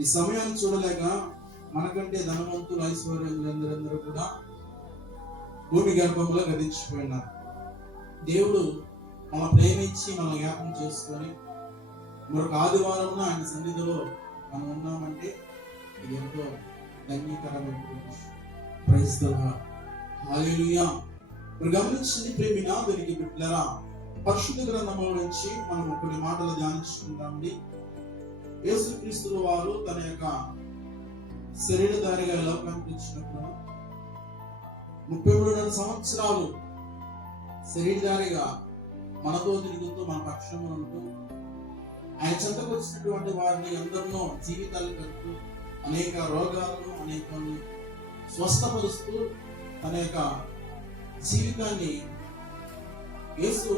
ఈ సమయాన్ని చూడలేక మనకంటే ధనవంతులు ఐశ్వర్యులందరూ కూడా భూమి గర్భంలో గతించిపోయినారు. దేవుడు మన ప్రేమించి మనం జ్ఞాపకం చేసుకొని మరొక ఆదివారం ఆయన సన్నిధిలో మనం ఉన్నామంటే ఇది ఎంతో ధన్యకరమైనటువంటి ప్రైజ్ ది లార్డ్. హల్లెలూయా. మీరు గమనించింది ప్రేమినాథునికి బిడ్డలారా, పరిశుద్ధ గ్రంథంలో నుంచి మనం కొన్ని మాటలు ధ్యానించుకుందామండి. యేసుక్రీస్తు వారు తన యొక్క శరీరధారిగా లోకానికి వచ్చినప్పుడు 33 సంవత్సరాలు శరీరధారిగా మనతో తిరుగుతూ మన పక్షంలో ఉంటూ ఆయన చెంతకు వచ్చినటువంటి వారిని అందరిలో జీవితాలు కలుపుతూ అనేక రోగాలను అనేక స్వస్థపరుస్తూ తన యొక్క జీవితాన్ని యేసు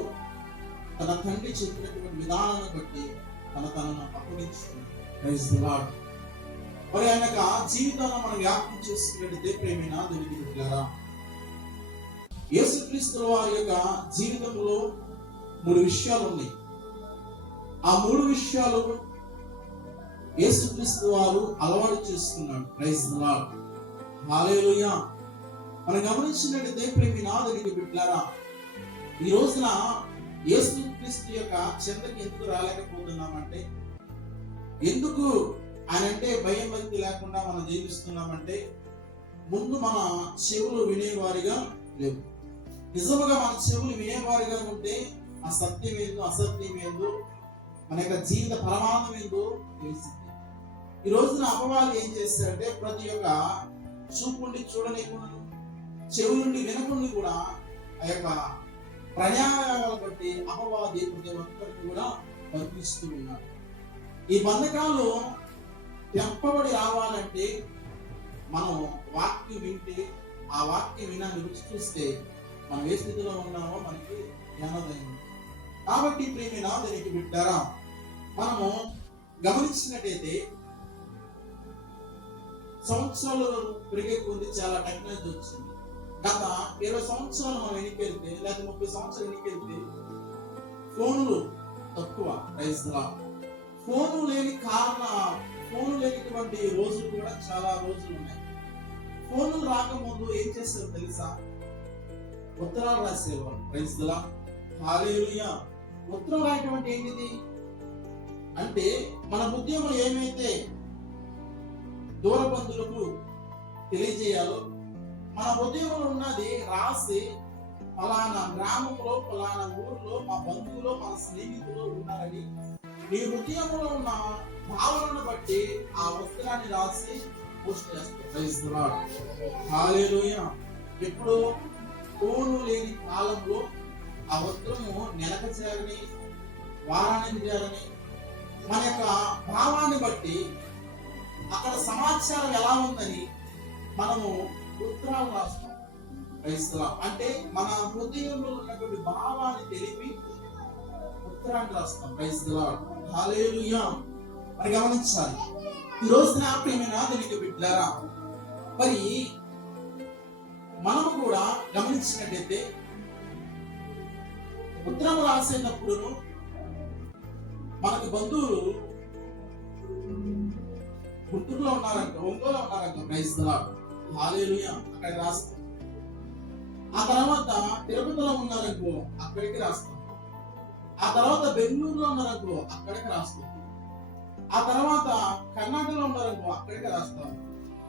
తన తండ్రి చెప్పినటువంటి విధానాన్ని బట్టి తనను అప్పగించుకున్నాడు. Praise the lord. మరి ఆయన యొక్క జీవితాన్ని మనం జ్ఞాపకం చేసుకున్నట్లయితే ప్రేమైన దేవుని బిడ్డలారా, యేసుక్రీస్తు వారి యొక్క జీవితంలో 3 విషయాలు ఉన్నాయి. ఆ 3 విషయాలు యేసుక్రీస్తు వారు అలవాటు చేసుకున్నాడు. Praise the Lord. హల్లెలూయా. మనం గమనించినట్లయితే ప్రేమైన దేవుని బిడ్డలారా, ఈ రోజున యేసుక్రీస్తు యొక్క చెంతకి ఎందుకు రాలేకపోతున్నామంటే, ఎందుకు ఆయన అంటే భయం భక్తి లేకుండా మనం జీవిస్తున్నామంటే, ముందు మన చెవులు వినేవారిగా లేవు. నిజముగా మన చెవులు వినేవారిగా ఉంటే ఆ సత్యం ఏందో అసత్యం ఏందో మన యొక్క జీవిత పరమార్థం ఏందో తెలిసింది. ఈ రోజున అపవాది ఏం చేస్తారంటే, ప్రతి ఒక్క చూపుండి చూడలేకుండా చెవులుండి వినకుండా కూడా ఆ యొక్క ప్రయాణాలను బట్టి అపవాది ప్రతి ఒక్కరికి కూడా కల్పిస్తూ ఉన్నారు. ఈ బంధకాలు తెంపబడి రావాలంటే మనం వాక్యం వింటే, ఆ వాక్యం వినాన్ని రుచి చూస్తే మనం ఏ స్థితిలో ఉన్నామో మనకి జ్ఞానోదయం. కాబట్టి ప్రేమినాథునికి బిడ్డారా, మనము గమనించినట్టయితే సంవత్సరాలు పెరిగే కొద్ది చాలా టెక్నాలజీ వచ్చింది. గత 20 సంవత్సరాలు మనం వెనక్కి లేక 30 సంవత్సరాలు వెనక్కి ఫోన్లు తక్కువ. Praise the lord. ఫోను లేనిటువంటి రోజులు కూడా చాలా రోజులు ఉన్నాయి. ఫోన్లు రాకముందు ఏం చేస్తారు తెలుసా? ఉత్తరాలు రాసేవారు. Praise the Lord. హల్లెలూయా. ఉత్తరం రాయటం అంటే ఏంటిది అంటే, మన ఉద్యమం ఏమైతే దూర బంధువులకు తెలియజేయాలో మన ఉద్యోగంలో ఉన్నది రాసి, ఫలానా గ్రామంలో ఫలానా ఊర్లో మా బంధువులు మన స్నేహితులు ఉన్నారని నీ హృదయంలో ఉన్న భావనను బట్టి ఆ ఉత్తరాన్ని రాసి పోస్ట్ చేస్తారు. Praise the Lord. హల్లెలూయా. ఎప్పుడు ఫోను లేని కాలంలో ఆ ఉత్తరము నెలకు చేరని, వారానికి చేరని, మన యొక్క భావాన్ని బట్టి అక్కడ సమాచారం ఎలా ఉందని మనము ఉత్తరాలు రాస్తాం. Praise the Lord. అంటే మన హృదయంలో ఉన్నటువంటి భావాన్ని తెలిపి ఉత్తరాన్ని రాస్తాం. Praise the Lord. హల్లెలూయా. మరి గమనించాలి, ఈ రోజున ప్రేమినాథునికి బిడ్డలారా, మరి మనము కూడా గమనించినట్లయితే ఉత్తరం రాసేటప్పుడు మనకు బంధువులు గుంటూరులో ఉన్నారంట, ఒంగోలు ఉన్నారంట. Praise the Lord. హల్లెలూయా. అక్కడ రాస్తాం. ఆ తర్వాత తిరుపతిలో ఉన్నారనుకో అక్కడికి రాస్తాం. ఆ తర్వాత బెంగళూరులో ఉన్నారనుకో అక్కడికి రాస్తాం. ఆ తర్వాత కర్ణాటకలో ఉన్నారనుకో అక్కడికి రాస్తాం.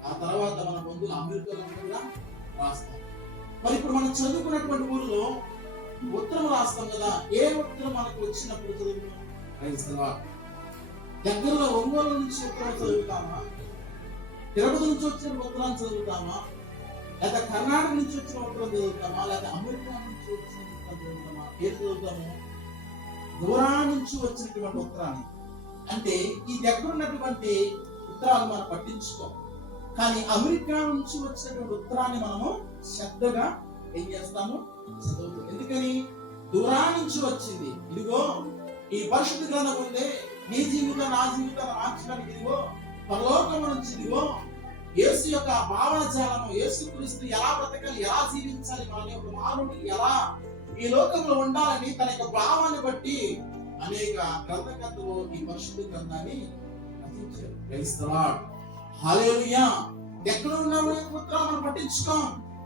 ఆ తర్వాత మన బంధువులు అమెరికాలో కూడా రాస్తాం. మరి ఇప్పుడు మనం చదువుకున్నటువంటి ఊరిలో ఉత్తరం రాస్తాం కదా, ఏ ఉత్తరం మనకు వచ్చినప్పుడు చదువుతాం? Praise the lord. దగ్గరలో ఒంగోలు నుంచి ఉత్తరం చదువుతామా, తిరుపతి నుంచి వచ్చిన ఉత్తరాన్ని చదువుతామా, లేదా కర్ణాటక నుంచి వచ్చిన ఉత్తరం చదువుతామా, లేదా అమెరికా నుంచి వచ్చిన ఉత్తరం చదువుతామా? ఏది చదువుతాము? దూరం నుంచి వచ్చినటువంటి ఉత్తరాన్ని. అంటే ఈ దగ్గర ఉన్నటువంటి ఉత్తరాలు మనం పట్టించుకోం, కానీ అమెరికా నుంచి వచ్చినటువంటి ఉత్తరాన్ని మనము శ్రద్ధగా ఏం చేస్తాము? చదువుతాం. ఎందుకని? దూరం నుంచి వచ్చింది. ఇదిగో ఈ పరిశుద్ధ గ్రంథం ఉందే, నీ జీవితం నా జీవితాన్ని మార్చడానికి ఇదిగో పరలోకం నుంచి ఇదిగో యేసు యొక్క భావన జాలము, యేసుక్రీస్తు ఎలా బ్రతకాలి, ఎలా జీవించాలి, మన యొక్క మానవుడు ఎలా ఈ లోకంలో ఉండాలని తన యొక్క భావాన్ని బట్టి అనేక గ్రంథకర్తలు ఈ పరిశుద్ధ గ్రంథాన్ని గుర్తించారు. Praise the Lord. హల్లెలూయా. ఎక్కడ ఉన్నామో ఉత్తరం మనం పట్టించుకోం,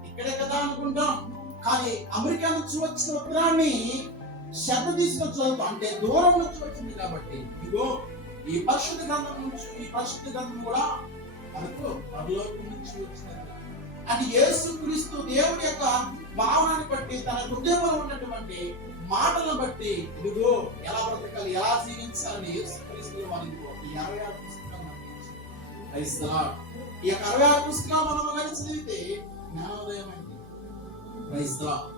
ఇక్కడే కదా అనుకుంటాం. కానీ అమెరికా నుంచి వచ్చిన ఉత్తరాన్ని శ్రద్ధ తీసుకొని చదువుతాం, అంటే దూరం నుంచి వచ్చింది కాబట్టి. ఇదిగో ఈ పరిశుద్ధ గ్రంథం కూడా మనకు పరలోకం నుంచి వచ్చినది. అది యేసుక్రీస్తు దేవుని యొక్క భావనాన్ని బట్టి, తన హృదయంలో ఉన్నటువంటి మాటలను బట్టి ఇదిగో ఎలా బ్రతకాలి, ఎలా జీవించాలని యేసుక్రీస్తు మనకు ఈ 66 పుస్తకాలు అందించారు. ఈ 66 పుస్తకాలు మనం కానీ చదివితే జ్ఞానోదయం అండి. Praise the lord.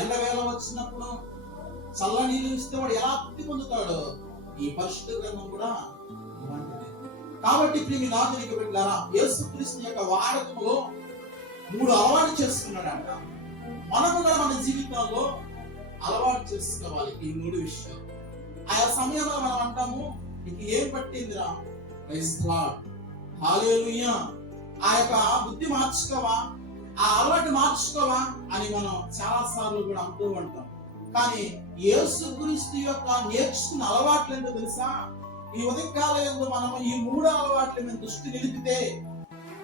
ఎండవేళ వచ్చినప్పుడు చల్ల నీళ్ళు ఇస్తే వాడు ఎలా తృప్తి పొందుతాడో ఈ పరిశుద్ధ గ్రంథం కూడా అలాంటిదే. కాబట్టి ప్రియమైన ఆధునిక బిడ్డలారా, యేసుక్రీస్తు యొక్క వాడకంలో 3 అలవాటు చేసుకున్నాడంట. మనము కూడా మన జీవితంలో అలవాటు చేసుకోవాలి ఈ 3 విషయాలు. ఆయా సమయంలో మనం అంటాము, నీకు ఏం పట్టిందిరా? Praise the Lord. హల్లెలూయా. ఆ యొక్క బుద్ధి మార్చుకోవా, ఆ అలవాటు మార్చుకోవా అని మనం చాలా సార్లు కూడా అంటూ ఉంటాం. కానీ యేసుక్రీస్తు యొక్క నేర్చుకున్న అలవాట్లు ఏంటో తెలుసా? ఈ ఉదయకాలంలో మనం ఈ 3 అలవాట్ల మీద దృష్టి నిలిపితే,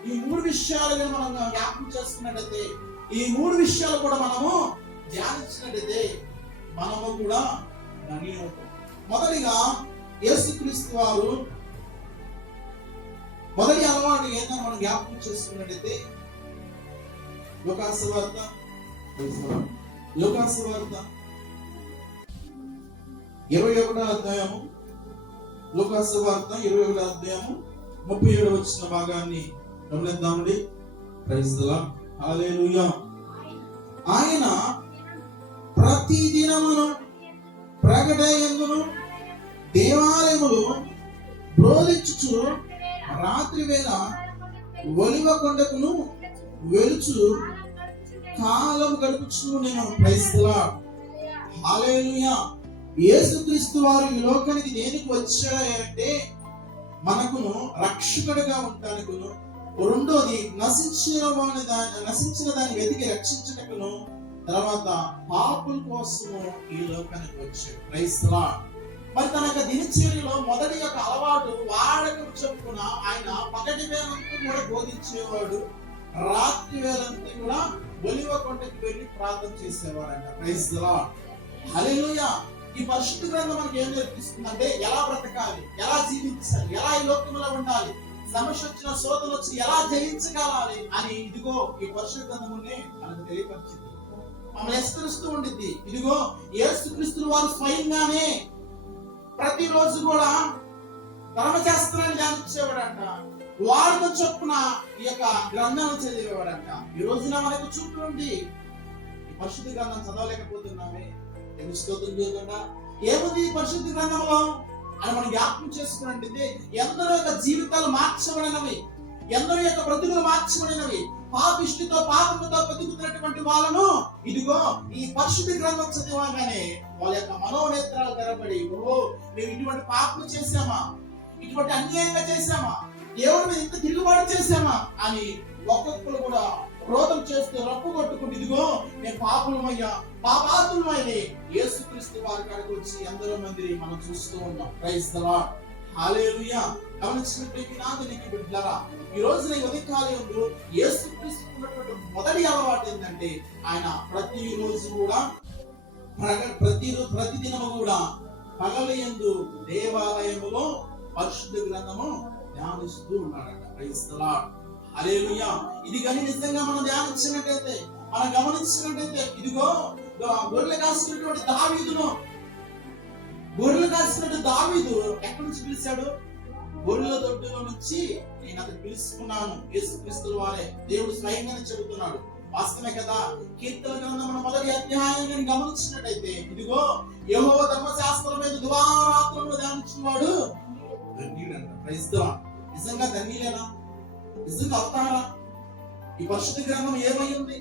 ఈ 3 విషయాలు మనం జ్ఞాపకం చేసుకున్నట్టయితే, ఈ 3 విషయాలు కూడా మనము ధ్యానించినట్టయితే మనము కూడా ధన్యులవుతాం. మొదటిగా యేసుక్రీస్తు వారు మొదటి అలవాటు ఏంటో మనం జ్ఞాపకం చేసుకున్నట్టయితే లూకాసు వార్త 21వ అధ్యాయము, లూకాసు వార్త 21వ అధ్యాయము 37వ వచన భాగాన్ని గమనిద్దామండి. Praise the Lord. హల్లెలూయా. ఆయన ప్రతి దినమును ప్రకటయందును దేవాలయములు బోధించుచు రాత్రి వేళ ఒలివ కొండకును వెలుచు కాలం గడుపుచు నేను. Praise the Lord. Hallelujah. Yesukristu వారు ఈ లోకానికి దేనికి వచ్చాడంటే మనకును రక్షకుడిగా ఉండటానికును, రెండోది నశించిన దాన్ని వెతికి రక్షించటకును, తర్వాత పాపుల కోసము ఈ లోకానికి వచ్చాడు. Praise the lord. మరి తన యొక్క దినచర్యలో మొదటి యొక్క అలవాటు వాడకం చొప్పున ఆయన పగటి వేళంతా కూడా బోధించేవాడు, రాత్రి వేళంతా కూడా ఒలివ కొండకి వెళ్ళి ప్రార్థన చేసేవాడంట. Praise the Lord. హల్లెలూయా. ఈ పరిశుద్ధ గ్రంథం మనకి ఏం నేర్పిస్తుందంటే ఎలా బ్రతకాలి, ఎలా జీవించాలి, ఎలా ఈ లోకంలో ఉండాలి, సమస్య వచ్చిన శోధన వచ్చి ఎలా జయించగలాలి అని ఇదిగో ఈ పరిశుద్ధ గ్రంథమునే మనకు తెలియపరిచింది, మమ్మల్ని హెచ్చరిస్తూ ఉండిద్ది. ఇదిగో యేసుక్రీస్తు వారు స్వయంగానే ప్రతిరోజు కూడా ధర్మశాస్త్రాన్ని ధ్యానించేవాడంట, వాడితో చొప్పున ఈ యొక్క గ్రంథాలను చదివేవాడంట. ఈ రోజున మనకు చూపు ఉంది, ఈ పరిశుద్ధ గ్రంథం చదవలేకపోతున్నామే. ఏముంది పరిశుద్ధ గ్రంథంలో అని మనం జ్ఞాపకం చేసుకున్నట్లయితే ఎందరో యొక్క జీవితాలు మార్చబడినవి, ఎందరో యొక్క బ్రతుకులు మార్చబడినవి, పాపిష్టితో పాపముతో బతుకుతున్నటువంటి వాళ్ళను ఇదిగో ఈ పరిశుద్ధ గ్రంథం చదివగానే వాళ్ళ యొక్క మనోనేత్రాలు తెరబడి, ఓహో మేము ఇటువంటి పాపము చేశామా, ఇటువంటి అన్యాయంగా చేశామా, దేవుడి మీద ఇంత తిరుగుబాటు చేశామా అని ఒక్కొక్కరు కూడా రోధం చేస్తూ రప్పు కొట్టుకుంటూ ఇదిగో నేను పాపులమయ్యా, పాపాత్ములమయ్యే యేసుక్రీస్తు వారి కాడికి వచ్చి ఎందరో మంది మనం చూస్తూ ఉన్నాం. Praise the Lord. హల్లెలూయా. గమనించినట్లయితే నాదనికి బిడ్డలారా, ఈ రోజున ఈ ఉదయకాలంలో యేసుక్రీస్తు ఉన్నటువంటి మొదటి అలవాటు ఏంటంటే ఆయన ప్రతిరోజు కూడా ప్రతిదినము కూడా పగలయందు దేవాలయములో పరిశుద్ధ గ్రంథము ధ్యానిస్తూ ఉన్నాడట. Praise the Lord. హల్లెలూయా. ఇది కానీ నిజంగా మనం ధ్యానించినట్టయితే, మనం గమనించినట్టయితే ఇదిగో గొర్రెలు కాసినటువంటి దావీదు ఎక్కడి నుంచి పిలిచాడు? గొర్రెల దొడ్డులో నుంచి నేను అతను పిలుచుకున్నాను. యేసుక్రీస్తు వారే దేవుడు స్వయంగానే చెబుతున్నాడు. వాస్తవమే కదా. కీర్తన గ్రంథం మన మొదటి అధ్యాయాన్ని గమనించినట్టయితే ఇదిగో యెహోవా ధర్మశాస్త్రం మీద దివారాత్రములు ధ్యానించువాడు ధన్యుడంట. Praise the Lord. నిజంగా ధన్యులేనా? నిజంగా అవుతారా? ఈ పరిశుద్ధ గ్రంథం ఏమైంది?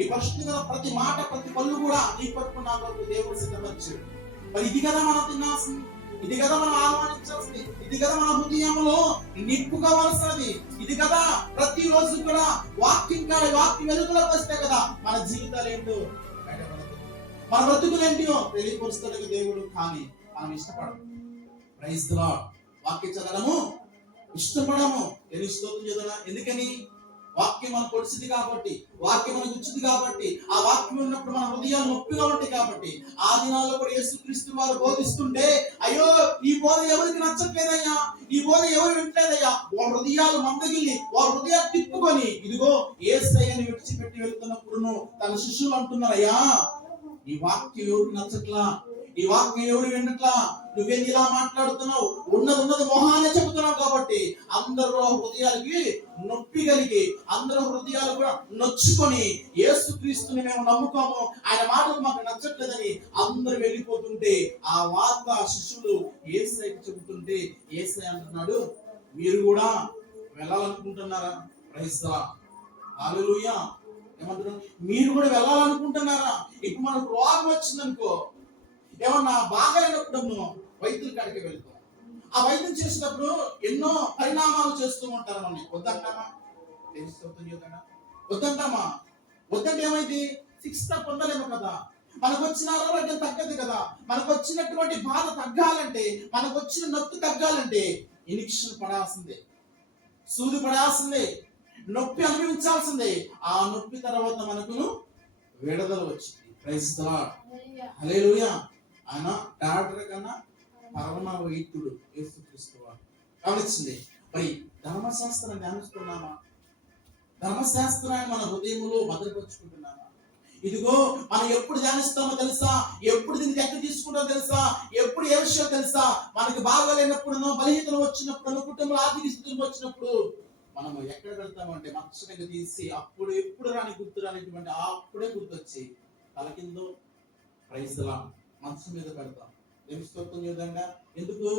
ఈ పరిశుద్ధ గ్రంథం ప్రతి మాట ప్రతి పళ్ళు కూడా నీ కొరకు నా కొరకు దేవుడు సిద్ధపరిచాడు. మరి ఇది కదా మనం తినాల్సింది, ఇది కదా మనం ఆహ్వానించాల్సింది, ఇది కదా మన హృదయంలో నింపుకోవాల్సినది, ఇది కదా ప్రతి రోజు కూడా వాక్యం వెలుగులోకి వస్తే కదా మన జీవితాలు ఏంటో బయటపడతాయి, మన బ్రతుకులు ఏంటో తెలియపరుస్తాడు దేవుడు. కానీ మనం ఇష్టపడము. Praise the lord. వాక్యం చదవడము ఇష్టపడము. స్తోత్రం చేద్దాం. ఎందుకని? వాక్యం మనకు పొడిచింది కాబట్టి, వాక్యం మనకు ఇచ్చింది కాబట్టి, ఆ వాక్యం ఉన్నప్పుడు మన హృదయాలు నొప్పిగా ఉంటాయి కాబట్టి. ఆ దినాల్లో కూడా యేసుక్రీస్తు వారు బోధిస్తుంటే, అయ్యో ఈ బోధ ఎవరికి నచ్చట్లేదయ్యా, ఈ బోధ ఎవరు వింటలేదయ్యా, వాళ్ళ హృదయాలు మందగిల్లి, వాళ్ళ హృదయాలు తిప్పుకొని, ఇదిగో యేసయ్యని విడిచిపెట్టి వెళ్తున్నప్పుడును తన శిష్యులు అంటున్నారయ్యా, ఈ వాక్యం ఎవరికి నచ్చట్లా, ఈ వాక్యం ఎవరు వినట్లా, నువ్వేం ఇలా మాట్లాడుతున్నావు, ఉన్నది మొహానే చెబుతున్నావు కాబట్టి అందరూ హృదయాలకి నొప్పి కలిగి, అందరూ హృదయాలు కూడా నొచ్చుకొని, యేసుక్రీస్తుని మేము నమ్ముకోము, ఆయన మాటలు మాకు నచ్చట్లేదని అందరూ వెళ్ళిపోతుంటే, ఆ వార్త శిష్యులు యేసయ్యకి చెబుతుంటే యేసయ్య అంటున్నాడు, మీరు కూడా వెళ్ళాలనుకుంటున్నారా? Praise the Lord. హల్లెలూయా. ఏమంటున్నారు? మీరు కూడా వెళ్ళాలనుకుంటున్నారా? ఇప్పుడు మనకు రోగం వచ్చిందనుకో, ఏమన్నా బాగాలేనప్పుడు వైద్యుల కాడికి వెళ్తాం. ఆ వైద్యం చేసినప్పుడు ఎన్నో పరిణామాలు చేస్తూ ఉంటారు. మనల్ని వద్దంటామా? వద్దంటామా? వద్దంటే ఏమైంది? శిక్ష పొందలేము కదా, మనకు వచ్చిన ఆరోగ్యం తగ్గదు కదా, మనకు వచ్చినటువంటి బాధ తగ్గాలంటే, మనకు వచ్చిన నొప్పి తగ్గాలంటే ఇంజెక్షన్ పడాల్సిందే, సూది పడాల్సిందే, నొప్పి అనుభవించాల్సిందే. ఆ నొప్పి తర్వాత మనకు విడుదల వచ్చింది. Praise the Lord. హల్లెలూయా. ఆయన డాక్టర్ కన్నా పరమ వైద్యుడు యేసుక్రీస్తు వారు. గమనించింది. మరి ధర్మశాస్త్రాన్ని ధ్యానిస్తున్నామా? ధర్మశాస్త్రాన్ని మన హృదయంలో భద్రపరుచుకుంటున్నామా? ఇదిగో మనం ఎప్పుడు ధ్యానిస్తామో తెలుసా? ఎప్పుడు దీనికి ఎక్కడ తీసుకుంటామో తెలుసా? ఎప్పుడు ఏ విషయం తెలుసా? మనకి బాగాలేనప్పుడునో, బలహీనతలు వచ్చినప్పుడు, కుటుంబంలో ఆర్థిక స్థితులు వచ్చినప్పుడు మనము ఎక్కడ వెళ్తామంటే మక్షణంగా తీసి అప్పుడు ఎప్పుడు గుర్తు రానిటువంటి అప్పుడే గుర్తొచ్చి తల కింద ప్రైజ్ ది లార్డ్ మనసు మీద పెడతాం. స్తోత్రం చేద్దాంగా. ఎందుకు?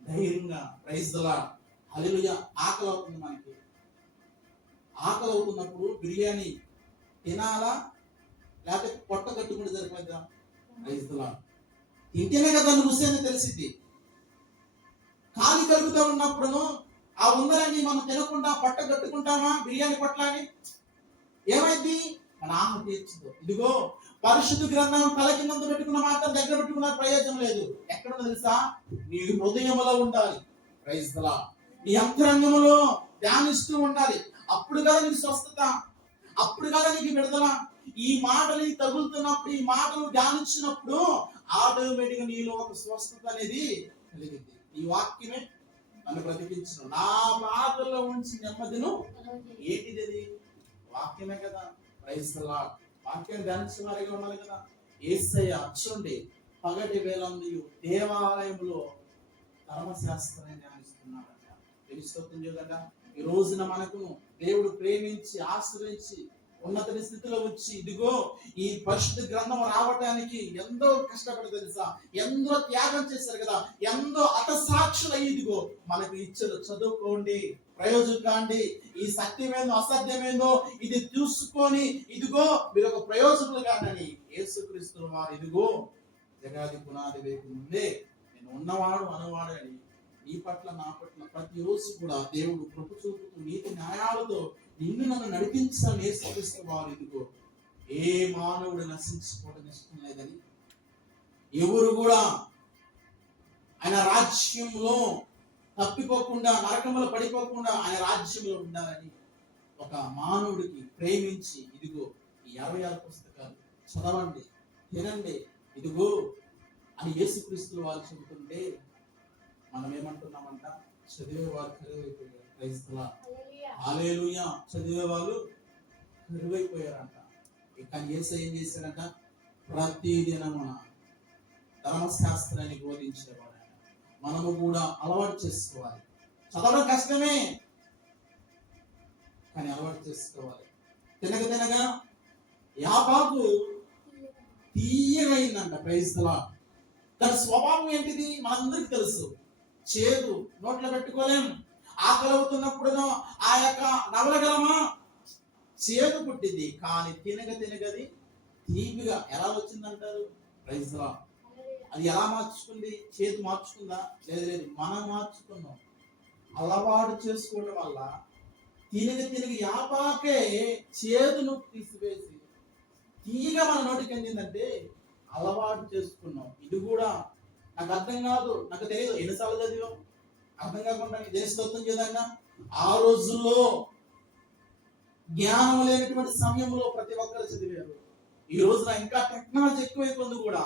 ధైర్యంగా. Praise the Lord. హల్లెలూయా. ఆకలి అవుతుంది మనకి. ఆకలి అవుతున్నప్పుడు బిర్యానీ తినాలా లేకపోతే పొట్ట కట్టుకుంటే సరిపోద్దా? Praise the Lord. తింటేనే కదా రుచి అని తెలిసింది. ఖాళీ కలుగుతూ ఉన్నప్పుడు ఆ ఉందరని మనం తినకుండా పొట్ట కట్టుకుంటామా? బిర్యానీ పొట్లాని ఏమైంది? మన ఆహ తీర్చదు. ఇదిగో పరిశుద్ధ గ్రంథం తలకి ముందు పెట్టుకున్న మాత్రం దగ్గర పెట్టుకున్న ప్రయోజనం లేదు. ఎక్కడ తెలుసా? నీ హృదయంలో ఉండాలి. Praise the lord. నీ అంతరంగంలో ధ్యానిస్తూ ఉండాలి. అప్పుడు కదా నీకు స్వస్థత, అప్పుడు కదా నీకు విడుదల. ఈ మాటలు తగులుతున్నప్పుడు, ఈ మాటలు ధ్యానించినప్పుడు ఆటోమేటిక్గా నీలో ఒక స్వస్థత అనేది కలిగింది. ఈ వాక్యమే నన్ను బ్రతికించను, నా మాటల్లో ఉంచి నెమ్మదిను. ఏంటిది? వాక్యమే కదా. Praise the lord. వాక్యాన్ని ధ్యానించిన వారిగా ఉండాలి కదా. యేసయ్య అచ్చుండి పగటి వేళందు దేవాలయంలో ధర్మశాస్త్రాన్ని ధ్యానిస్తున్నాడట. తెలుసుకోవడం చూడట. ఈ రోజున మనకు దేవుడు ప్రేమించి ఆశ్రయించి ఉన్నత స్థితిలో వచ్చి, ఇదిగో ఈ పరిశుద్ధ గ్రంథం రావటానికి ఎంతో కష్టపడి తెలుసా, ఎంతో త్యాగం చేశారు కదా, ఎంతో అతసాక్షులు అయ్యి ఇదిగో మనకు ఇచ్చారు. చదువుకోండి, ప్రయోజనం కాండి, ఈ సత్యమేందో అసత్యమేందో ఇది చూసుకొని ఇదిగో మీరు ఒక ప్రయోజకులు కానని యేసుక్రీస్తు వారు ఇదిగో జగాది పునాది వేకు ముందే నేను ఉన్నవాడు అనువాడు అని నీ పట్ల నా పట్ల ప్రతి రోజు కూడా దేవుడు కృప చూపుతూ నీతి న్యాయాలతో నిన్ను నన్ను నడిపించాలని యేసుక్రీస్తు వారు ఇదిగో ఏ మానవుడు నశించుకోవడం ఇష్టం లేదని, ఎవరు కూడా ఆయన రాజ్యంలో తప్పిపోకుండా, నరకంలో పడిపోకుండా ఆయన రాజ్యంలో ఉండాలని ఒక మానవుడికి ప్రేమించి ఇదిగో ఈ 66 పుస్తకాలు చదవండి, తినండి ఇదిగో అని యేసుక్రీస్తు వారు చెబుతుంటే మనం ఏమంటున్నామంట? చదివేవారు కరువైపోయారు. Praise the Lord. హల్లెలూయా. చదివేవాళ్ళు కరువైపోయారంట. కానీ యేసయ్య ఏం చేశారంట? ప్రతిదినమున ధర్మశాస్త్రాన్ని బోధించేవాడు. మనము కూడా అలవాటు చేసుకోవాలి. చదవడం కష్టమే, కానీ అలవాటు చేసుకోవాలి. తినగా యాపాకు తీయగైందంట. Praise the Lord. దాని స్వభావం ఏంటిది మనందరికి తెలుసు. చేదు, నోట్లో పెట్టుకోలేం. ఆకలి అవుతున్నప్పుడు ఆ యొక్క నవలగలమా? చేదు పుట్టింది. కానీ తినగది తీపిగా ఎలా వచ్చిందంటారు? Praise the lord. అది ఎలా మార్చుకుంది? చేదు మార్చుకుందా? లేదు, మనం మార్చుకున్నాం. అలవాటు చేసుకోవడం వల్ల తిరిగి యాపాకే చేదును తీసివేసి తీయగా మన నోటికి అందిందంటే అలవాటు చేసుకున్నాం. ఇది కూడా నాకు అర్థం కాదు, నాకు తెలియదు. ఎన్నిసార్లు చదివాం? అర్థం కాకుండా దేని స్తోత్రం చేద్దాం. ఆ రోజుల్లో జ్ఞానం లేనటువంటి సమయంలో ప్రతి ఒక్కరు చదివారు. ఈ రోజున ఇంకా టెక్నాలజీ ఎక్కువైపోయింది కూడా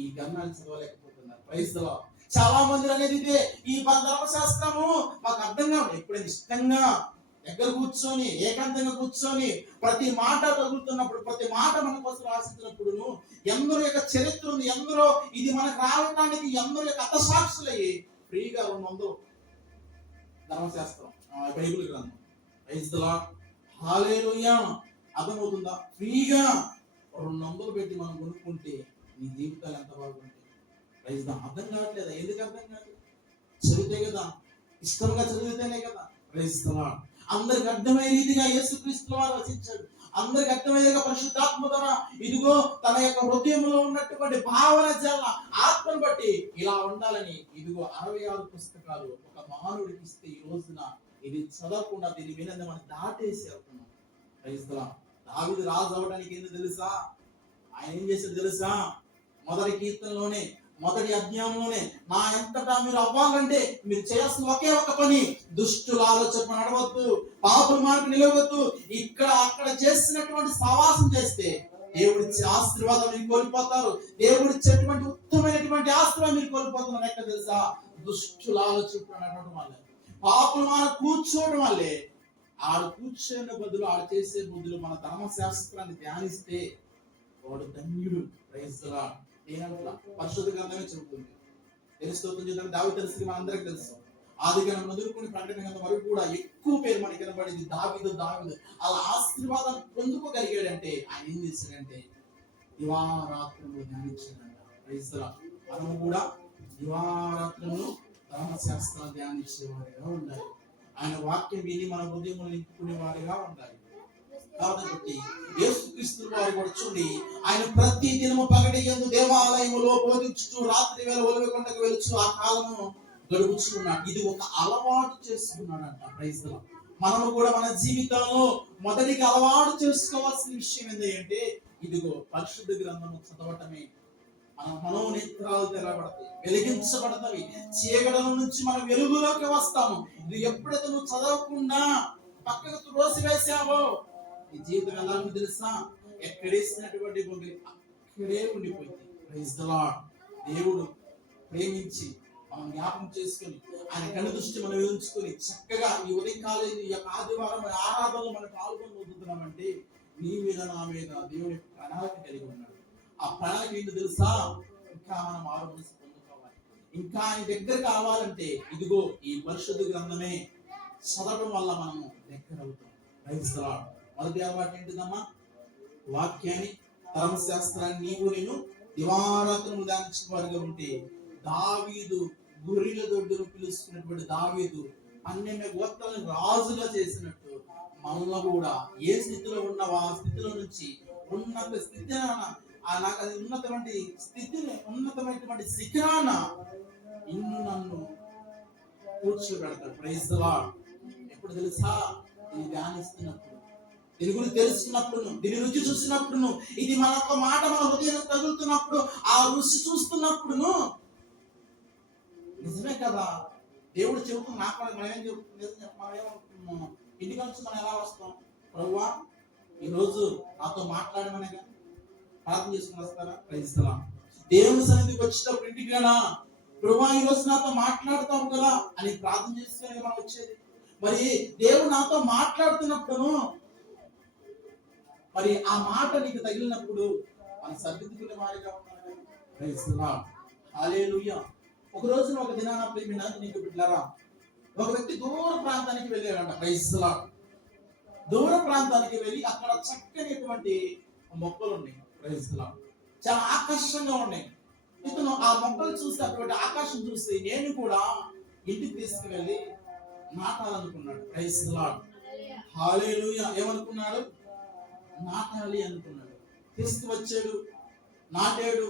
ఈ గ్రంథాన్ని చదవలేకపోతున్నారు. క్రైస్తవ చాలా మంది అనేది ఇదే, ఈ ధర్మశాస్త్రము మాకు అర్థం కాదు. ఎప్పుడైనా ఇష్టంగా దగ్గర కూర్చొని ఏకాంతంగా కూర్చొని ప్రతి మాట తగులుతున్నప్పుడు, ప్రతి మాట మన కోసం రాసిస్తున్నప్పుడు ఎందరో యొక్క చరిత్ర ఉంది, ఎందరో ఇది మనకు రావడానికి ఎందరో యొక్క అర్థసాక్షులయ్యి ఫ్రీగా 200 ధర్మశాస్త్రం బైబిల్ గ్రంథం. ప్రైజ్ ది లార్డ్, హల్లెలూయా. అర్థమవుతుందా? ఫ్రీగా 200 పెట్టి మనం కొనుక్కుంటే నీ జీవితాలు ఎంత బాగుంటాయి. Praise the lord. అర్థం కావట్లేదా? ఎందుకు అర్థం కాదు? చదివితే కదా, ఇష్టంగా చదివితేనే కదా. Praise the lord. అందరికి అర్థమయ్యే రీతిగా యేసుక్రీస్తు వారు రచించాడు. అందరికి అర్థమయ్యేగా పరిశుద్ధాత్మ ద్వారా ఇదిగో తన యొక్క హృదయంలో ఉన్నటువంటి భావన జల ఆత్మను బట్టి ఇలా ఉండాలని ఇదిగో 66 పుస్తకాలు ఒక మహానుడికి ఇస్తే ఈ రోజున ఇది చదవకుండా దీని వినండి మనం దాటేసి వెళ్తున్నాం. Praise the lord. దావీదు రాజు అవ్వడానికి ఏందో తెలుసా? ఆయన ఏం చేశాడు తెలుసా? మొదటి కీర్తనలోనే మొదటి అధ్యాయంలోనే నా ఎంతటా మీరు అవ్వాలంటే మీరు చేయాల్సిన ఒకే ఒక పని, దుష్టుల ఆలోచన నడవద్దు, పాపుల మార్గం నిలవద్దు. ఇక్కడ అక్కడ చేసినటువంటి సవాసం చేస్తే దేవుడిచ్చే ఆశీర్వాదం మీరు కోల్పోతారు. దేవుడిచ్చేటువంటి ఉత్తమమైనటువంటి ఆశీర్వాదం మీరు కోల్పోతున్నారు. ఎక్కడ తెలుసా? దుష్టుల ఆలోచన నడవడం వల్లే, పాపుల మార్గం కూర్చోవడం వల్లే. ఆడు కూర్చొని బదులు ఆడు చేసే బదులు మన ధర్మశాస్త్రాన్ని ధ్యానిస్తే వాడు ధన్యుడు. Praise the lord. పరిశుద్ధ గ్రంథమే చెబుతుంది. తెలుస్తుంది దావీదు తెలుసు, మనందరికి తెలుసు. ఆదికాండం మొదలుకొని ప్రకటన గ్రంథం వరకు కూడా ఎక్కువ పేరు మనకి కనబడింది దావీదు. అలా ఆశీర్వాదం పొందుకోగలిగాడంటే ఆయన ఏం చేశాడంటే దివారాత్రులు ధ్యానించాడంట. Praise the lord. మనము కూడా దివారాత్రులు ధర్మశాస్త్రాన్ని ధ్యానించేవారిగా ఉండాలి. ఆయన వాక్యం విని మన హృదయం నింపుకునే వారిగా ఉండాలి. కాబట్టి యేసుక్రీస్తు వారి కూడా చూడండి, ఆయన ప్రతి దినము పగటి యందు దేవాలయములో బోధించుచు రాత్రి వేళ ఒలివకొండకు వెలుచు ఆ కాలము గడుపుచున్నాడు. ఇది ఒక అలవాటు చేసుకున్నాడంట. Praise the lord. మనము కూడా మన జీవితంలో మొదటిగా అలవాటు చేసుకోవాల్సిన విషయం ఏంటంటే ఇదిగో పరిశుద్ధ గ్రంథము చదవటమే. మన మనోనేత్రాలు తెరబడతాయి, వెలిగించబడతాయి. చీకటి నుంచి మనం వెలుగులోకి వస్తాము. ఇది ఎప్పుడైతే నువ్వు చదవకుండా పక్కకు త్రోసి వేసావో నీ జీవితం ఎలా ఉందో తెలుసా? ఎక్కడేసినటువంటి భూమి అక్కడే ఉండిపోయింది. Praise the lord. దేవుడు ప్రేమించి మనం జ్ఞాపకం చేసుకొని ఆయన కన్ను దృష్టి మనం ఉంచుకొని చక్కగా ఈ ఉదయకాలం ఈ యొక్క ఆదివారం ఆరాధనలో మనం పాల్గొనబోతున్నామంటే నీ మీద నా మీద దేవుడి ప్రణాళిక కలిగి ఉన్నాడు. ఆ ప్రణాళిక ఏంటో తెలుసా? ఇంకా మనం ఆరోగ్యం పొందుకోవాలి. ఇంకా ఆయన దగ్గర కావాలంటే ఇదిగో ఈ పరిశుద్ధ గ్రంథమే చదవడం వల్ల మనము దగ్గర అవుతాం. Praise the lord. మొదటి అలవాటు ఏంటిదమ్మా? వాక్యాన్ని ధర్మశాస్త్రాన్ని నేను దివారాత్రులు ధ్యానించిన వారిగా ఉంటే దావీదు గొర్రెల దొడ్డును పిలుస్తున్నటువంటి దావీదు 12 గోత్రాలను రాజుగా చేసినట్టు మనలో కూడా ఏ స్థితిలో ఉన్నావో ఆ స్థితిలో నుంచి ఉన్నత స్థితి నాకు అది ఉన్నతమైన స్థితిని ఉన్నతమైనటువంటి శిఖరాన ఇన్ను నన్ను కూర్చోబెడతాడు. Praise the lord. ఎప్పుడు తెలుసా? ఇది ధ్యానిస్తున్నప్పుడు, దీని గురించి తెలుసుకున్నప్పుడు, దీని రుచి చూసినప్పుడు, ఇది మన ఒక మాట మన హృదయం తగులుతున్నప్పుడు, ఆ రుచి చూస్తున్నప్పుడు నిజమే కదా దేవుడు చెబుతుంది. నాకు మనమేం చెబుతుంది? మనమేమో ఇంటికి నుంచి మనం ఎలా వస్తాం? ప్రభువా ఈరోజు నాతో మాట్లాడమనగా ప్రార్థన చేసుకుని వస్తారా? Praise the lord. దేవుని సన్నిధికి వచ్చేటప్పుడు ఇంటికి రానా ప్రభువా ఈరోజు నాతో మాట్లాడతాం కదా అని ప్రార్థన చేసుకుని మనం వచ్చేది. మరి దేవుడు నాతో మాట్లాడుతున్నప్పుడు మరి ఆ మాట నీకు తగిలినప్పుడు మన సర్దిద్దుకునే వారిగా ఉన్నారు. Praise the Lord. హల్లెలూయా. ఒక రోజున ఒక దినాన ప్రియమైన నీకు బిడ్డలారా, ఒక వ్యక్తి దూర ప్రాంతానికి వెళ్ళాడంట. Praise the lord. దూర ప్రాంతానికి వెళ్ళి అక్కడ చక్కనిటువంటి మొక్కలు ఉన్నాయి. Praise the lord. చాలా ఆకర్షణగా ఉన్నాయి. ఇతను ఆ మొక్కలు చూసి అటువంటి ఆకాశం చూసి నేను కూడా ఇంటికి తీసుకువెళ్ళి నాటాలనుకున్నాడు. Praise the Lord. హల్లెలూయా. ఏమనుకున్నాడు? నాటాలి అనుకున్నాడు. తీసుకువచ్చాడు, నాటాడు.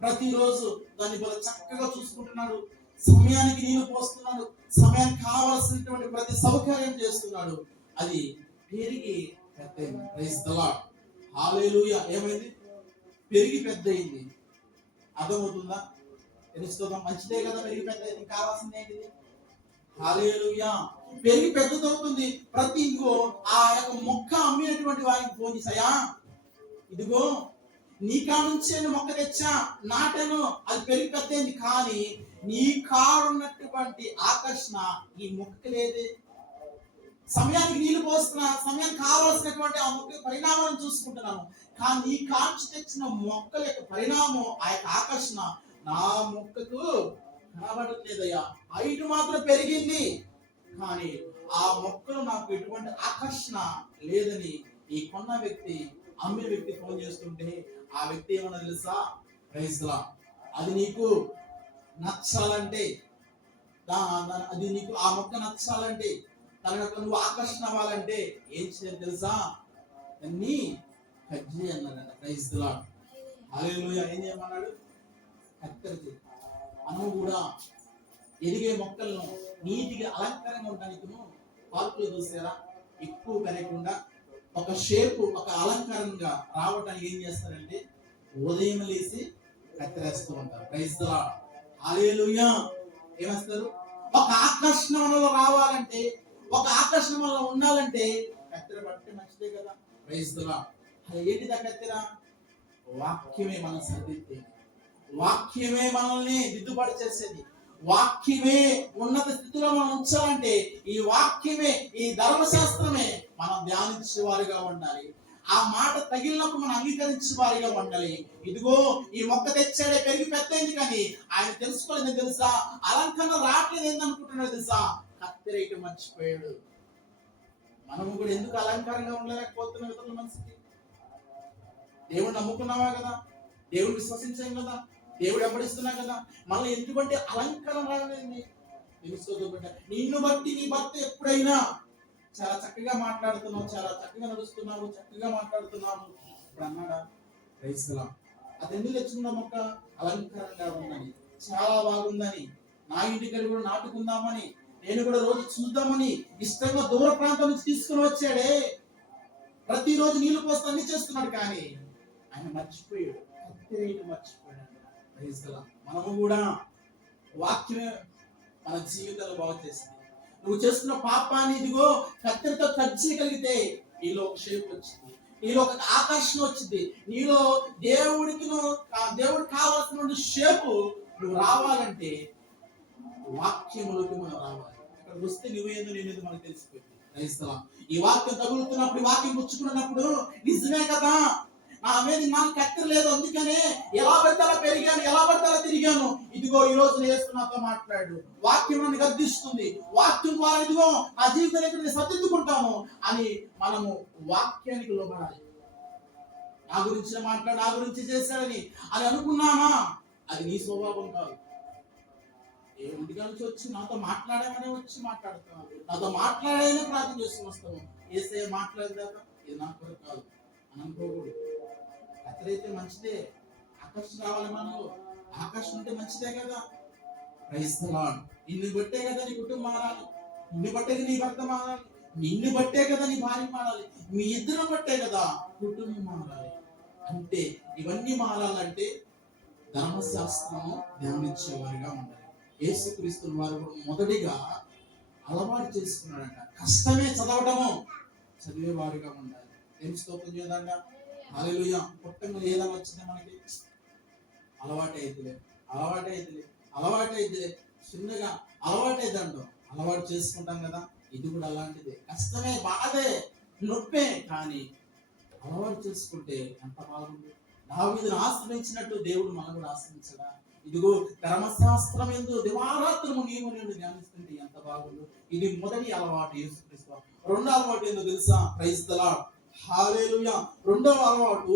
ప్రతిరోజు దాన్ని బాగా చక్కగా చూసుకుంటున్నాడు. సమయానికి నీళ్లు పోస్తున్నాడు. సమయానికి కావాల్సినటువంటి ప్రతి సౌకర్యం చేస్తున్నాడు. అది పెరిగి పెద్ద అయింది. Praise the Lord. హల్లెలూయా. ఏమైంది? పెరిగి పెద్ద అయింది. అర్థమవుతుందా? తెలుస్తుందా? మంచిదే కదా పెరిగి పెద్ద అయింది. కావాల్సింది ఏంటిది? హల్లెలూయా. పెరిగి పెద్దదవుతుంది. ప్రతి ఇంకో ఆ యొక్క మొక్క అమ్మినటువంటి వారికి ఫోన్ చేశాయా, ఇదిగో నీ కా నుంచి నేను మొక్క తెచ్చా, నాటాను, అది పెరిగి పెద్దయింది, కానీ నీ కాడున్నటువంటి ఆకర్షణ ఈ మొక్కకి లేదే. సమయానికి నీళ్లు పోస్తున్నా, సమయానికి కావాల్సినటువంటి ఆ మొక్క పరిణామాలను చూసుకుంటున్నాను, కానీ నీ కాంచి తెచ్చిన మొక్కల యొక్క పరిణామం, ఆ యొక్క ఆకర్షణ నా మొక్కకు కనబడట్లేదయ్యా. హైట్ మాత్రం పెరిగింది, కానీ ఆ మొక్కలు నాకు ఎటువంటి ఆకర్షణ లేదని ఈ కొన్న వ్యక్తి, అమ్మే వ్యక్తి ఫోన్ చేస్తుంటే ఆ వ్యక్తి ఏమన్నా తెలుసా, ప్రైజ్ లా, అది నీకు నచ్చాలంటే, అది నీకు ఆ మొక్క నచ్చాలంటే, తనకు నువ్వు ఆకర్షణ అవ్వాలంటే ఏం చేయాలి తెలుసా, దాన్ని కట్ చేయి అన్నాడు. ప్రైజ్ లా, హల్లెలూయా. ఏం చేయమన్నాడు, కత్తెర. మనము కూడా ఎదిగే మొక్కలను నీటిగా అలంకరంగా ఉండడానికి పార్కులు చూసారా, ఎక్కువ పెరగకుండా ఒక షేపు, ఒక అలంకారంగా రావడానికి ఏం చేస్తారంటే ఉదయం లేసి కత్తిరేస్తూ ఉంటారు. ప్రైజ్ ది లార్డ్, హల్లెలూయా. ఏమేస్తారు, ఒక ఆకర్షణ మనలో రావాలంటే, ఒక ఆకర్షణ మనలో ఉండాలంటే కత్తెర పట్టే మంచిదే కదా. Praise the lord. ఏంటిదా కత్తెర? వాక్యమే మనం సరిదిద్దేది, వాక్యమే మనల్ని దిద్దుబాటు చేసేది, వాక్యమే ఉన్నత స్థితిలో మనం ఉంచాలంటే ఈ వాక్యమే, ఈ ధర్మశాస్త్రమే మనం ధ్యానించే వారిగా ఉండాలి. ఆ మాట తగిలినప్పుడు మనం అంగీకరించే వారిగా ఉండాలి. ఇదిగో ఈ మొక్క తెచ్చాడే, పెరిగి పెద్దయింది, కానీ ఆయన తెలుసుకోలేదు తెలుసా, అలంకరణ రావట్లేదు ఏందనుకుంటున్నాడు తెలుసా, కత్తెరేయటం మర్చిపోయాడు. మనము కూడా ఎందుకు అలంకారంగా ఉండలేకపోతున్నాం ఇతరుల మనసుకి? దేవుడు నమ్ముకున్నావా కదా, దేవుడు విశ్వసించాం కదా, దేవుడు వెంబడిస్తున్నా కదా, మళ్ళీ ఎందుకంటే అలంకరణ రాలేదండి. తెలుసుకోకుండా నిన్ను బట్టి నీ భర్త ఎప్పుడైనా చాలా చక్కగా మాట్లాడుతున్నావు, చాలా చక్కగా నడుస్తున్నావు, చక్కగా మాట్లాడుతున్నావు, ఇప్పుడు అన్నాడా, ప్రైజ్ ది లార్డ్, అది ఎందుకు తెచ్చిందా మొక్క? అలంకరంగా ఉందని, చాలా బాగుందని, నా ఇంటికి కూడా నాటుకుందామని, నేను కూడా రోజు చూద్దామని ఇష్టంగా దూర ప్రాంతం నుంచి తీసుకుని వచ్చాడే, ప్రతిరోజు నీళ్లు పోస్తూ అన్ని చేస్తున్నాడు, కానీ ఆయన మర్చిపోయాడు, మర్చిపోయాడు. మనము కూడా వాక్యమే మన జీవితాలు బాగు చేసింది. నువ్వు చేస్తున్న పాపాన్ని ఇదిగో కత్తెరతో కట్ చేయగలిగితే నీలో ఒక షేప్ వచ్చింది, నీలో ఒక ఆకర్షణ వచ్చింది, నీలో దేవుడికి కావాల్సిన షేపు నువ్వు రావాలంటే వాక్యములోకి మనం రావాలి. అక్కడ వస్తే నువ్వేందో నేనేదో మనకు తెలిసిపోయింది. క్రైస్తవ, ఈ వాక్యం తగులుతున్నప్పుడు, ఈ వాక్యం పుచ్చుకున్నప్పుడు నిజమే కదా, నా మీద నాకు కత్తెర లేదు, అందుకనే ఎలా పడితే అలా పెరిగాను, ఎలా పడితే అలా తిరిగాను. ఇదిగో ఈ రోజు యేసు నాతో మాట్లాడు, వాక్యం నన్ను గద్దిస్తుంది, వాక్యం ద్వారా ఇదిగో నా జీవితాన్ని నేను సర్దిద్దుకుంటాను అని మనము వాక్యానికి లోబడాలి. నా గురించి మాట్లాడు, నా గురించి చేశాడని అని అనుకున్నామా, అది నీ స్వభావం కాదు. ఏ ఇంటికా నుంచి వచ్చి నాతో మాట్లాడామనే వచ్చి మాట్లాడుతున్నాను, నాతో మాట్లాడేనే ప్రార్థన చేసుకుని వస్తాము. ఏసే మాట్లాడేదాకా ఇది నా కొరకు కాదు అని అనుకోకూడదు. కత్తెరైతే మంచిదే, ఆకర్షణ రావాలి, మనలో ఆకర్షణ ఉంటే మంచిదే కదా. Praise the lord. నిన్ను బట్టే కదా నీ కుటుంబం మారాలి, నిన్ను బట్టే నీ భర్త మారాలి, నిన్ను బట్టే కదా నీ భార్య మారాలి, మీ ఇద్దరు బట్టే కదా కుటుంబం మారాలి. అంటే ఇవన్నీ మారాలంటే ధర్మశాస్త్రము ధ్యానించేవారిగా ఉండాలి. యేసుక్రీస్తు వారు మొదటిగా అలవాటు చేసుకున్నాడంట, కష్టమే చదవటము, చదివేవారిగా ఉండాలి. ఏం స్తోత్రం చేయదంగా, హల్లెలూయా. పుట్టంగా ఏదైనా వచ్చింది మనకి, అలవాటైతులే చిన్నగా అలవాటైందంటో అలవాటు చేసుకుంటాం కదా. ఇది కూడా అలాంటిదే, కష్టమే, బాధే, నొప్పే, కానీ అలవాటు చేసుకుంటే ఎంత బాగుంది. దావీదును ఆశ్రయించినట్టు దేవుడు మనం కూడా ఆశ్రయించడా? ఇదిగో ధర్మశాస్త్రం ఎందు దివారాత్రము నీవు నేను ధ్యానిస్తుంటే ఎంత బాగుండు. ఇది మొదటి అలవాటు యేసుక్రీస్తు. రెండో అలవాటు ఏందో తెలుసా? ప్రైజ్ ది లార్డ్, హల్లెలూయా. రెండవ అలవాటు